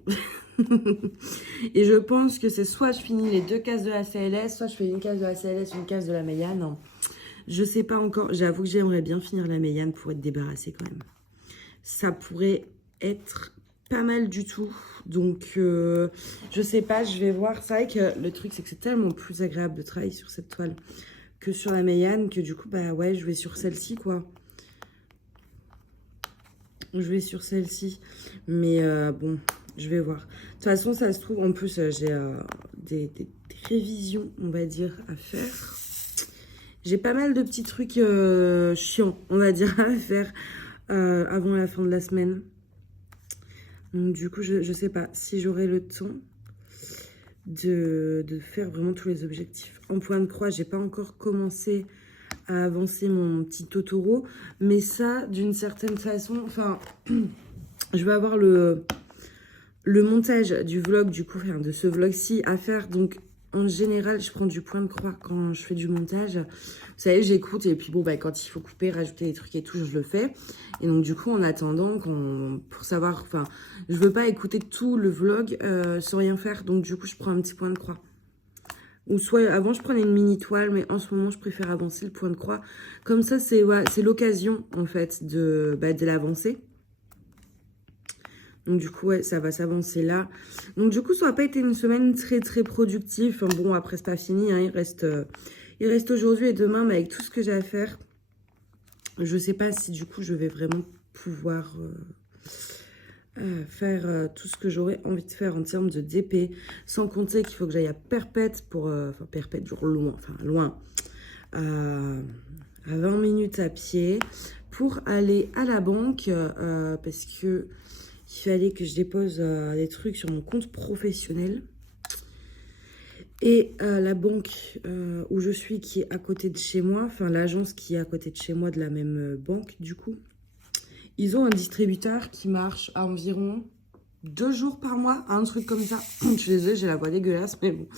Et je pense que c'est soit je finis les 2 cases de la CLS, soit je fais une case de la CLS, une case de la Mégane. Je sais pas encore. J'avoue que j'aimerais bien finir la Mégane pour être débarrassée quand même. Ça pourrait être pas mal du tout. Donc, je sais pas, je vais voir. C'est vrai que le truc, c'est que c'est tellement plus agréable de travailler sur cette toile que sur la Mégane, que du coup, bah ouais, je vais sur celle-ci, quoi. Je vais sur celle-ci. Mais bon, je vais voir. De toute façon, ça se trouve, en plus, j'ai des révisions, on va dire, à faire. J'ai pas mal de petits trucs chiants, on va dire, à faire avant la fin de la semaine. Donc du coup, je sais pas si j'aurai le temps de faire vraiment tous les objectifs. En point de croix, j'ai pas encore commencé à avancer mon petit Totoro. Mais ça, d'une certaine façon, enfin, je vais avoir le montage du vlog, du coup, enfin, de ce vlog-ci à faire. Donc, en général, je prends du point de croix quand je fais du montage. Vous savez, j'écoute et puis bon, bah, quand il faut couper, rajouter des trucs et tout, je le fais. Et donc, du coup, en attendant, pour savoir, enfin, je veux pas écouter tout le vlog sans rien faire. Donc, du coup, je prends un petit point de croix. Ou soit, avant, je prenais une mini toile, mais en ce moment, je préfère avancer le point de croix. Comme ça, c'est l'occasion, en fait, de l'avancer. Donc du coup, ouais, ça va s'avancer là. Donc du coup, ça n'a pas été une semaine très très productive. Enfin bon, après, c'est pas fini. Hein. Il reste aujourd'hui et demain, mais avec tout ce que j'ai à faire, je sais pas si du coup, je vais vraiment pouvoir faire tout ce que j'aurais envie de faire en termes de DP. Sans compter qu'il faut que j'aille à Perpète pour... Enfin, Perpète, genre loin. Enfin, loin. À 20 minutes à pied pour aller à la banque parce que... Il fallait que je dépose des trucs sur mon compte professionnel. Et la banque où je suis, qui est à côté de chez moi, enfin l'agence qui est à côté de chez moi de la même banque, du coup, ils ont un distributeur qui marche à environ 2 jours par mois, un truc comme ça. Je suis désolée, j'ai la voix dégueulasse, mais bon.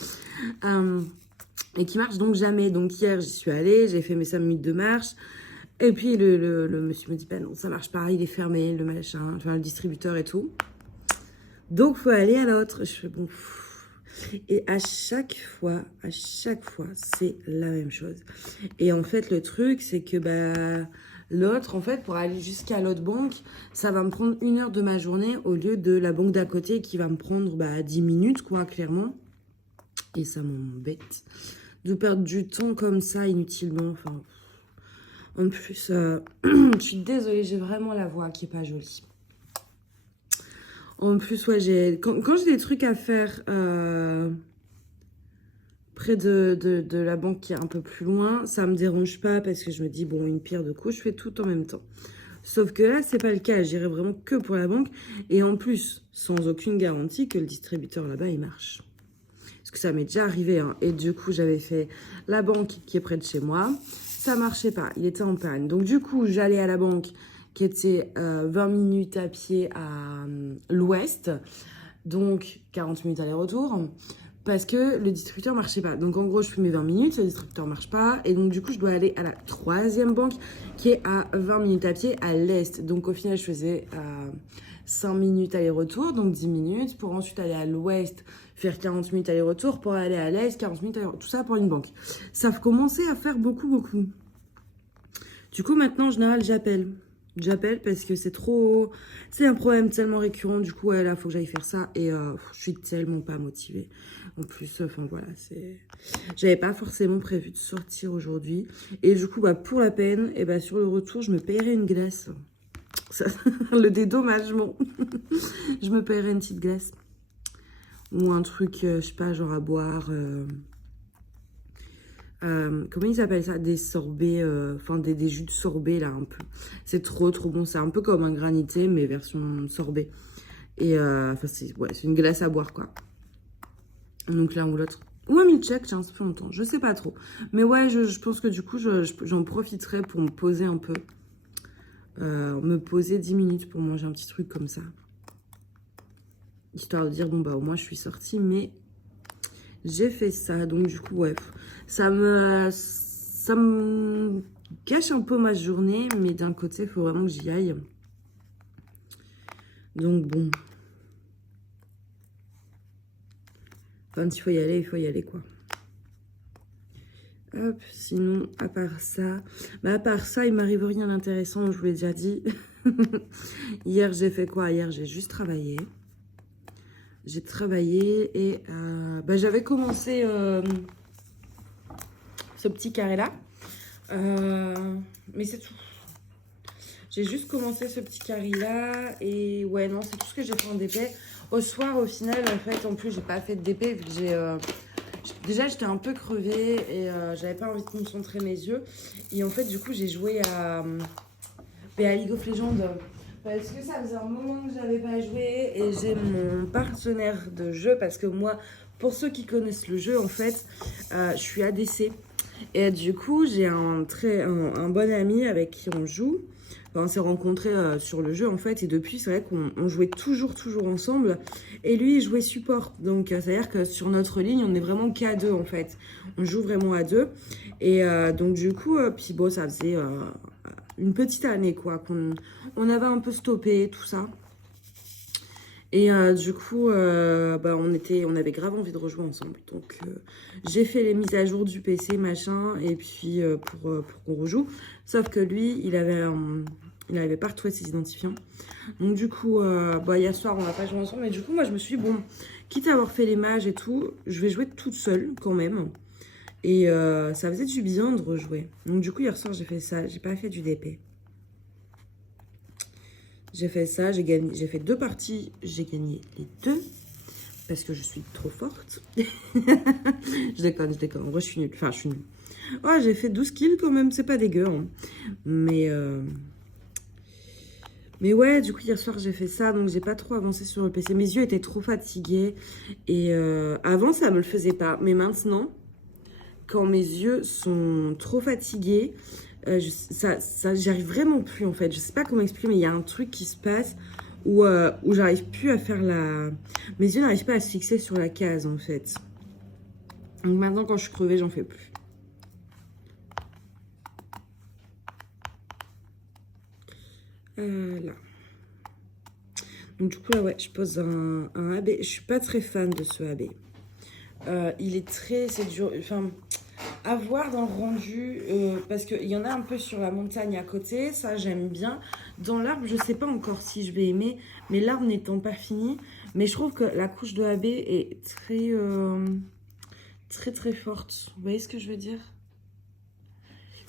Et qui marche donc jamais. Donc hier, j'y suis allée, j'ai fait mes 5 minutes de marche. Et puis le monsieur me dit, bah non, ça marche pas, il est fermé, le machin, enfin le distributeur et tout. Donc faut aller à l'autre. Je fais bon. Et à chaque fois, c'est la même chose. Et en fait, le truc, c'est que bah l'autre, en fait, pour aller jusqu'à l'autre banque, ça va me prendre 1 heure de ma journée au lieu de la banque d'à côté qui va me prendre 10 minutes, quoi, clairement. Et ça m'embête de perdre du temps comme ça, inutilement, enfin... En plus, je suis désolée, j'ai vraiment la voix qui est pas jolie. En plus, ouais, quand j'ai des trucs à faire près de la banque qui est un peu plus loin, ça me dérange pas parce que je me dis, bon, une pierre deux coups, je fais tout en même temps. Sauf que là, c'est pas le cas, j'irai vraiment que pour la banque. Et en plus, sans aucune garantie que le distributeur là-bas, il marche. Parce que ça m'est déjà arrivé, hein. Et du coup, j'avais fait la banque qui est près de chez moi. Ça marchait pas, il était en panne. Donc du coup, j'allais à la banque qui était 20 minutes à pied à l'ouest. Donc 40 minutes aller-retour. Parce que le distributeur marchait pas. Donc en gros, je fais mes 20 minutes, le distributeur marche pas. Et donc du coup, je dois aller à la 3e banque qui est à 20 minutes à pied à l'est. Donc au final, je faisais 5 minutes aller-retour, donc 10 minutes. Pour ensuite aller à l'ouest, faire 40 minutes aller-retour. Pour aller à l'est, 40 minutes aller-retour. Tout ça pour une banque. Ça commençait à faire beaucoup. Du coup, maintenant, en général, j'appelle. J'appelle parce que c'est trop... C'est un problème tellement récurrent. Du coup, ouais, là, il faut que j'aille faire ça. Et je suis tellement pas motivée. En plus, enfin, voilà, c'est... J'avais pas forcément prévu de sortir aujourd'hui. Et du coup, pour la peine, et sur le retour, je me payerai une glace. Ça, le dédommagement. Je me payerai une petite glace. Ou un truc, je sais pas, genre à boire... comment ils appellent ça? Des sorbets, enfin des jus de sorbet là un peu. C'est trop bon, c'est un peu comme un granité mais version sorbet. Et enfin c'est une glace à boire quoi. Donc l'un ou l'autre. Ou un milkshake, tiens, ça fait longtemps, je sais pas trop. Mais ouais, je pense que du coup j'en profiterai pour me poser un peu. Me poser 10 minutes pour manger un petit truc comme ça. Histoire de dire, bon au moins je suis sortie, mais... J'ai fait ça, donc du coup, ouais, ça me gâche un peu ma journée, mais d'un côté, il faut vraiment que j'y aille. Donc bon. Quand il faut y aller, quoi. Hop, sinon, à part ça, il m'arrive rien d'intéressant, je vous l'ai déjà dit. Hier, j'ai fait quoi? Hier, j'ai juste travaillé. J'ai travaillé et j'avais commencé ce petit carré là, mais c'est tout. J'ai juste commencé ce petit carré là. Et ouais, non, c'est tout ce que j'ai fait en DP. Au soir, au final, en fait, en plus, j'ai pas fait de DP vu que déjà, j'étais un peu crevée et j'avais pas envie de concentrer mes yeux. Et en fait, du coup, j'ai joué à League of Legends. Parce que ça faisait un moment que j'avais pas joué et j'ai mon partenaire de jeu. Parce que moi, pour ceux qui connaissent le jeu, en fait, je suis ADC. Et du coup, j'ai un bon ami avec qui on joue. Enfin, on s'est rencontrés sur le jeu en fait. Et depuis, c'est vrai qu'on jouait toujours ensemble. Et lui, il jouait support. Donc, c'est-à-dire que sur notre ligne, on est vraiment qu'à deux en fait. On joue vraiment à deux. Et donc, du coup, puis bon, ça faisait une petite année quoi. On avait un peu stoppé tout ça. Et du coup, on avait grave envie de rejouer ensemble. Donc, j'ai fait les mises à jour du PC, machin, et puis pour qu'on rejoue. Sauf que lui, il avait pas retrouvé ses identifiants. Donc, du coup, hier soir, on n'a pas joué ensemble. Mais du coup, moi, je me suis dit, bon, quitte à avoir fait les mages et tout, je vais jouer toute seule quand même. Et ça faisait du bien de rejouer. Donc, du coup, hier soir, j'ai fait ça. J'ai pas fait du DP. J'ai fait ça, j'ai fait 2 parties, j'ai gagné les 2 parce que je suis trop forte. Je déconne. En vrai, je suis nulle. Enfin, je suis nulle. Oh, j'ai fait 12 kills quand même, c'est pas dégueu. Hein. Mais ouais, du coup, hier soir, j'ai fait ça, donc j'ai pas trop avancé sur le PC. Mes yeux étaient trop fatigués. Et avant, ça me le faisait pas. Mais maintenant, quand mes yeux sont trop fatigués, j'arrive vraiment plus en fait. Je sais pas comment expliquer, mais il y a un truc qui se passe où j'arrive plus à faire mes yeux n'arrivent pas à se fixer sur la case en fait. Donc maintenant, quand je suis crevée, j'en fais plus. Là. Donc du coup là, ouais, je pose un AB. Je suis pas très fan de ce AB. Il est c'est dur. Enfin. À voir dans le rendu, parce qu'il y en a un peu sur la montagne à côté, ça j'aime bien. Dans l'arbre, je sais pas encore si je vais aimer, mais l'arbre n'étant pas fini. Mais je trouve que la couche de AB est très forte. Vous voyez ce que je veux dire?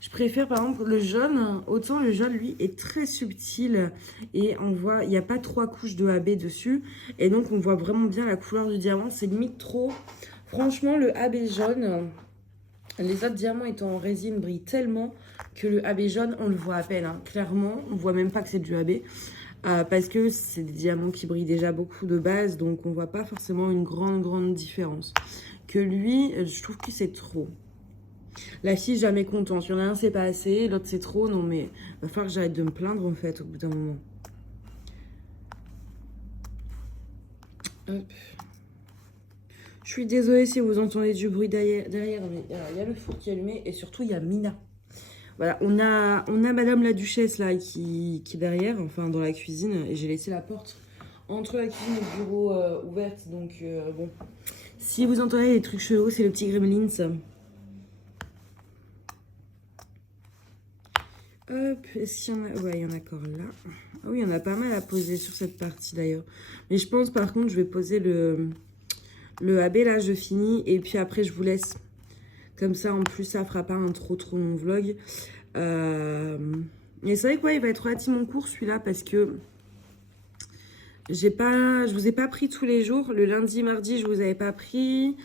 Je préfère par exemple le jaune, autant le jaune lui est très subtil et on voit, il n'y a pas 3 couches de AB dessus. Et donc on voit vraiment bien la couleur du diamant, c'est limite trop. Franchement le AB jaune... Les autres diamants étant en résine brillent tellement que le AB jaune, on le voit à peine. Hein. Clairement, on voit même pas que c'est du AB. Parce que c'est des diamants qui brillent déjà beaucoup de base. Donc, on voit pas forcément une grande différence. Que lui, je trouve que c'est trop. La fille, jamais contente. Il y en a un, c'est pas assez. L'autre, c'est trop. Non, mais va falloir que j'arrête de me plaindre, en fait, au bout d'un moment. Hop. Je suis désolée si vous entendez du bruit derrière, mais il y a le four qui est allumé et surtout il y a Mina. Voilà, on a Madame la Duchesse là qui est derrière, enfin dans la cuisine, et j'ai laissé la porte entre la cuisine et le bureau ouverte, donc bon. Si vous entendez les trucs chelous, c'est le petit Gremlins. Hop, est-ce qu'il y en a... Ouais, il y en a encore là. Ah oui, il y en a pas mal à poser sur cette partie d'ailleurs. Mais je pense par contre, je vais poser le AB là, je finis et puis après je vous laisse. Comme ça, en plus, ça fera pas un trop long vlog. Et c'est vrai que ouais, il va être relativement court celui-là parce que je vous ai pas pris tous les jours. Le lundi, mardi, je vous avais pas pris.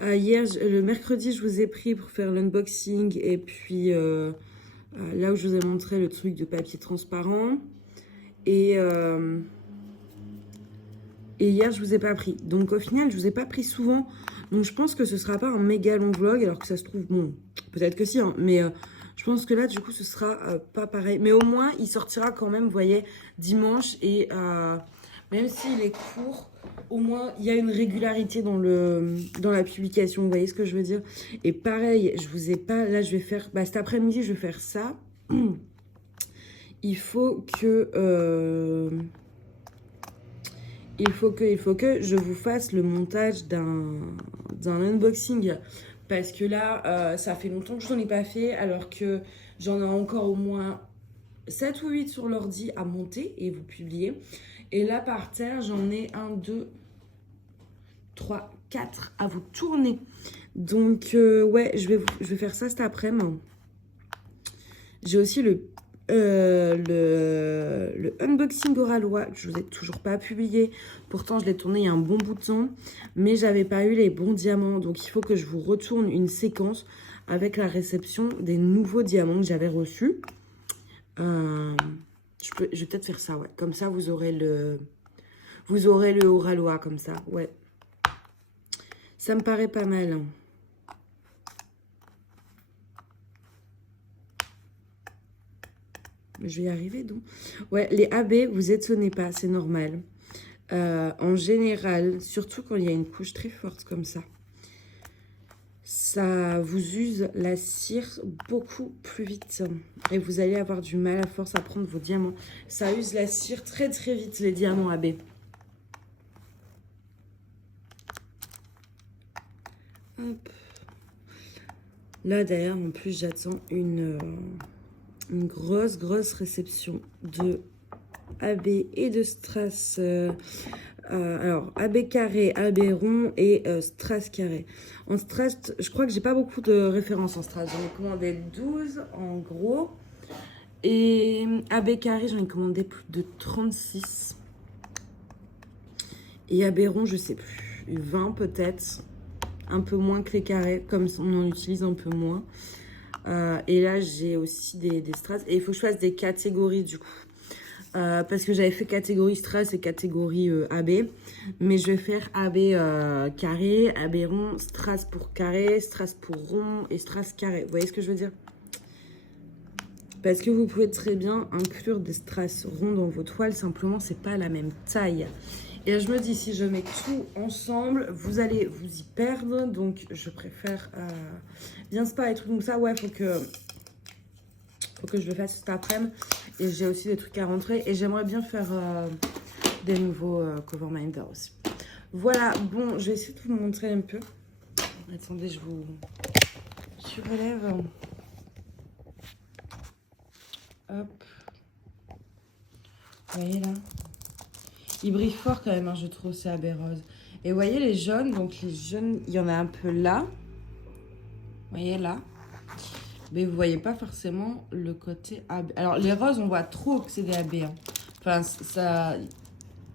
Hier, le mercredi, je vous ai pris pour faire l'unboxing et puis là où je vous ai montré le truc de papier transparent. Et hier, je vous ai pas pris. Donc, au final, je vous ai pas pris souvent. Donc, je pense que ce sera pas un méga long vlog. Alors que ça se trouve, bon, peut-être que si. Hein, mais je pense que là, du coup, ce sera pas pareil. Mais au moins, il sortira quand même, vous voyez, dimanche. Et même s'il est court, au moins, il y a une régularité dans la publication. Vous voyez ce que je veux dire? Et pareil, je vous ai pas... Là, je vais faire... cet après-midi, je vais faire ça. Il faut que... Il faut que je vous fasse le montage d'un unboxing. Parce que là, ça fait longtemps que je n'en ai pas fait. Alors que j'en ai encore au moins 7 ou 8 sur l'ordi à monter et vous publier. Et là, par terre, j'en ai 1, 2, 3, 4 à vous tourner. Donc, ouais, je vais faire ça cet après-midi. J'ai aussi le unboxing Oralois, que je vous ai toujours pas publié. Pourtant, je l'ai tourné il y a un bon bout de temps, mais j'avais pas eu les bons diamants. Donc, il faut que je vous retourne une séquence avec la réception des nouveaux diamants que j'avais reçus. Je vais peut-être faire ça, ouais. Comme ça, vous aurez le Oralois, comme ça, ouais. Ça me paraît pas mal, hein. Je vais y arriver, donc. Ouais, les AB, vous étonnez pas, c'est normal. En général, surtout quand il y a une couche très forte comme ça vous use la cire beaucoup plus vite. Et vous allez avoir du mal à force à prendre vos diamants. Ça use la cire très très vite, les diamants AB. Hop. Là, d'ailleurs, en plus, j'attends une grosse réception de AB et de strass. Alors, AB carré, AB rond et strass carré. En strass, je crois que j'ai pas beaucoup de références en strass. J'en ai commandé 12 en gros. Et AB carré, j'en ai commandé plus de 36. Et AB rond, je sais plus. 20 peut-être. Un peu moins que les carrés, comme on en utilise un peu moins. Et là, j'ai aussi des strass. Et il faut que je fasse des catégories du coup. Parce que j'avais fait catégorie strass et catégorie AB. Mais je vais faire AB carré, AB rond, strass pour carré, strass pour rond et strass carré. Vous voyez ce que je veux dire? Parce que vous pouvez très bien inclure des strass ronds dans vos toiles. Simplement, c'est pas la même taille. Et là, je me dis, si je mets tout ensemble, vous allez vous y perdre. Donc, je préfère bien spa et trucs comme ça. Ouais, faut que je le fasse cet après-midi. Et j'ai aussi des trucs à rentrer. Et j'aimerais bien faire des nouveaux cover minder aussi. Voilà, bon, je vais essayer de vous montrer un peu. Attendez, je relève. Hop. Vous voyez là? Il brille fort quand même, hein, je trouve, c'est AB rose. Et vous voyez les jaunes, donc les jaunes, il y en a un peu là. Vous voyez là. Mais vous voyez pas forcément le côté AB. Alors les roses, on voit trop que c'est des AB. Hein. Enfin, ça...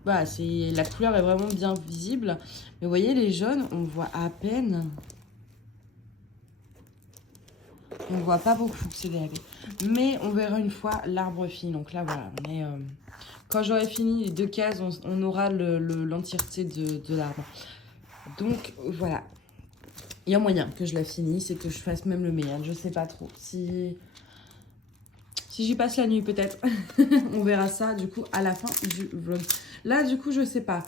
Voilà, la couleur est vraiment bien visible. Mais vous voyez les jaunes, on voit à peine. On voit pas beaucoup que c'est des AB. Mais on verra une fois l'arbre fini. Donc là, voilà, on est... Quand j'aurai fini les 2 cases, on aura l'entièreté de l'arbre. Donc, voilà. Il y a moyen que je la finisse et que je fasse même le meilleur. Je sais pas trop. Si j'y passe la nuit, peut-être. On verra ça, du coup, à la fin du vlog. Là, du coup, je sais pas.